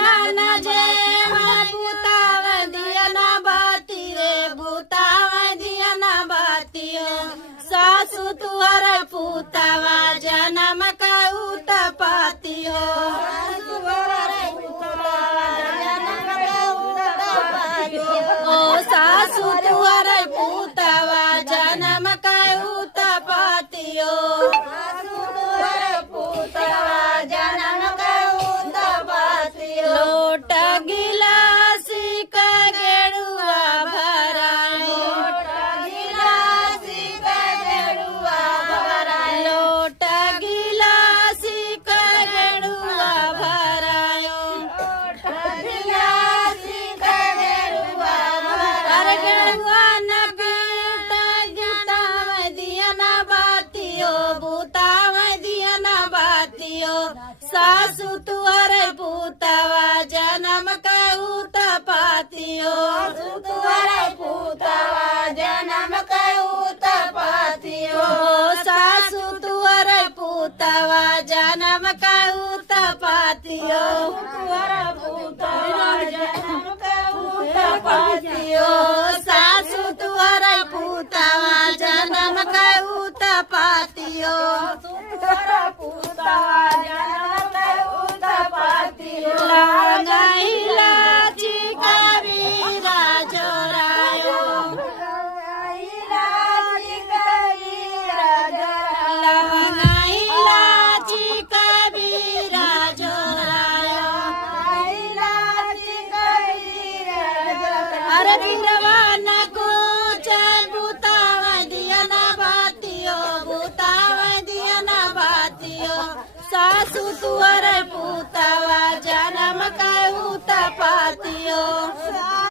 नाना जे भूताव दिया ना बाती रे भूताव दिया ना बाती हो सासू तुहर पूतावा जन्म का पाती हो ओ सासू तुहर पूतावा जन्म का पाती हो लोट गिलासी का गेड़ुआ भरायो लोट गिलासी का गेड़ुआ भरायो अरे गेड़ुआ न पीट गीताव दिया न बातियो भूताव दिया न बातियो सासू तुहर पूतावा जन्म कहू पातियो तुहर पूतावा जन्म कहू पातियो सासू तुहर पूतावा जन्म कहू पातियो तुहर पूतावा जन्म कहू पातियो सासू तुहर पूतावा जन्म कहू पातियो तुहर पूतावा लांगाईला चिकवीरा जोरायो लांगाईला चिकवीरा जोरायो अरे बिंद्रवान को भूताव दिया ना बातियो भूताव दिया ना बातियो सासू तुहर पूतावा जन्म कहू पातियो